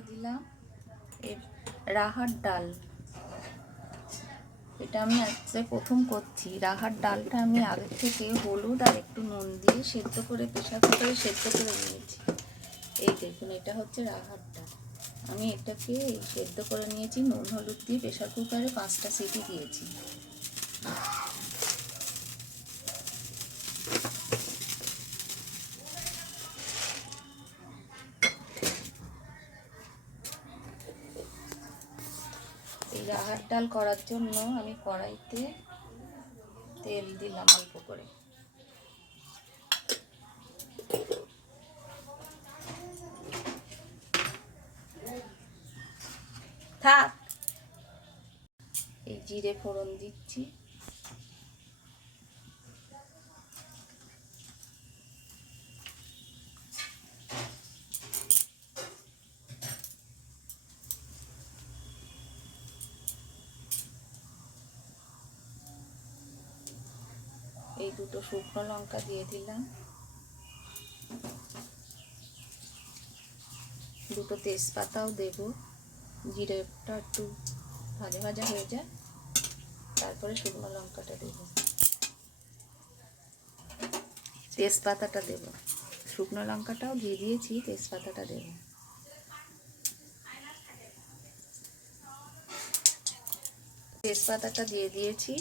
করে দিলাম এর রাহার ডাল। এটা আমি আজকে প্রথম করছি। রাহার ডালটা আমি আগে থেকে হলুদ আর একটু নুন দিয়ে সেদ্ধ করে প্রেসার কুকারে সেদ্ধ করে নিয়েছি। এই দেখুন, এটা হচ্ছে রাহার ডাল। আমি এটাকে সেদ্ধ করে নিয়েছি, নুন হলুদ দিয়ে প্রেসার কুকারে 5টা সিটি দিয়েছি। এই রাহার ডাল করার জন্য আমি কড়াইতে তেল দিলাম অল্প করে। থাক, এই জিরে ফোড়ন দিচ্ছি। এই দুটো শুকনো লঙ্কা দিয়ে দিলাম, দুটো তেজপাতাও দেব। জিরেটা একটু ভাজা ভাজা হয়ে যায়, তারপরে শুকনো লঙ্কাটা দেব, তেজপাতাটা দেব। শুকনো লঙ্কাটাও দিয়ে দিয়েছি, তেজপাতাটা দেব। তেজপাতাটা দিয়ে দিয়েছি।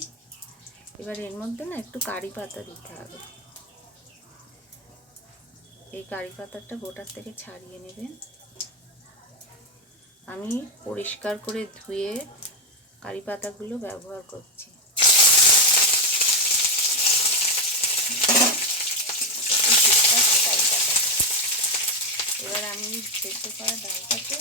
এবার এর মধ্যে না একটু কারি পাতা দিতে হবে। এই কারি পাতাটা গোটার থেকে ছাড়িয়ে নেবেন। আমি পরিষ্কার করে ধুয়ে কারি পাতাগুলো ব্যবহার করছি। এবার আমি সেদ্ধ করা ডালটাকে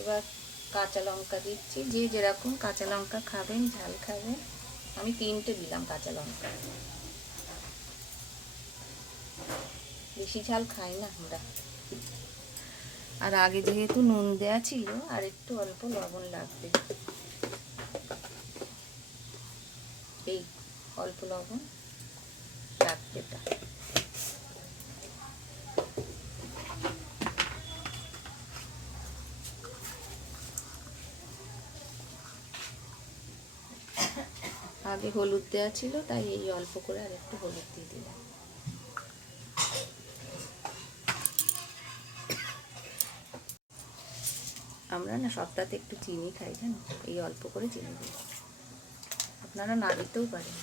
এবার কাঁচা লঙ্কা দিচ্ছি। যে যেরকম কাঁচা লঙ্কা খাবেন, ঝাল খাবেন, আমি 3টে দিলাম কাঁচা লঙ্কা। বেশি ঝাল খাই না আমরা। আর আগে যেহেতু নুন দেয়া ছিল, আর একটু অল্প লবণ লাগবে। এই অল্প লবণ লাগবে। এটা আগে হলুদ দেওয়া ছিল, তাই এই অল্প করে আর একটু হলুদ দিয়ে দিলাম। আমরা না সপ্তাহে একটু চিনি খাই, জানো, এই অল্প করে চিনি দিই। আপনারা না দিতেও পারেন।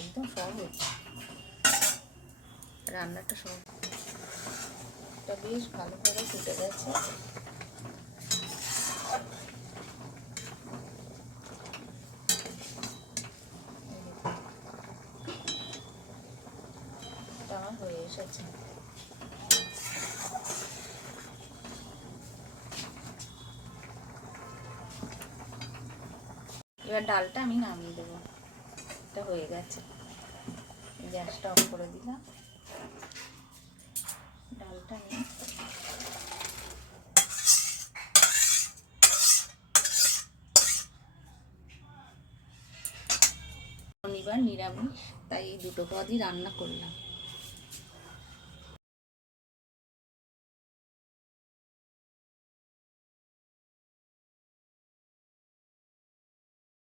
একদম সহজ রান্নাটা, সহজ। এটা বেশ ভালোভাবে ফুটে গেছে। আমার হয়ে এসেছে। এবার ডালটা আমি নামিয়ে দেবো। এটা হয়ে গেছে। গ্যাসটা অফ করে দিলাম। ডালটা শনিবার নিরামিষ, তাই এই দুটো পদই রান্না করলাম।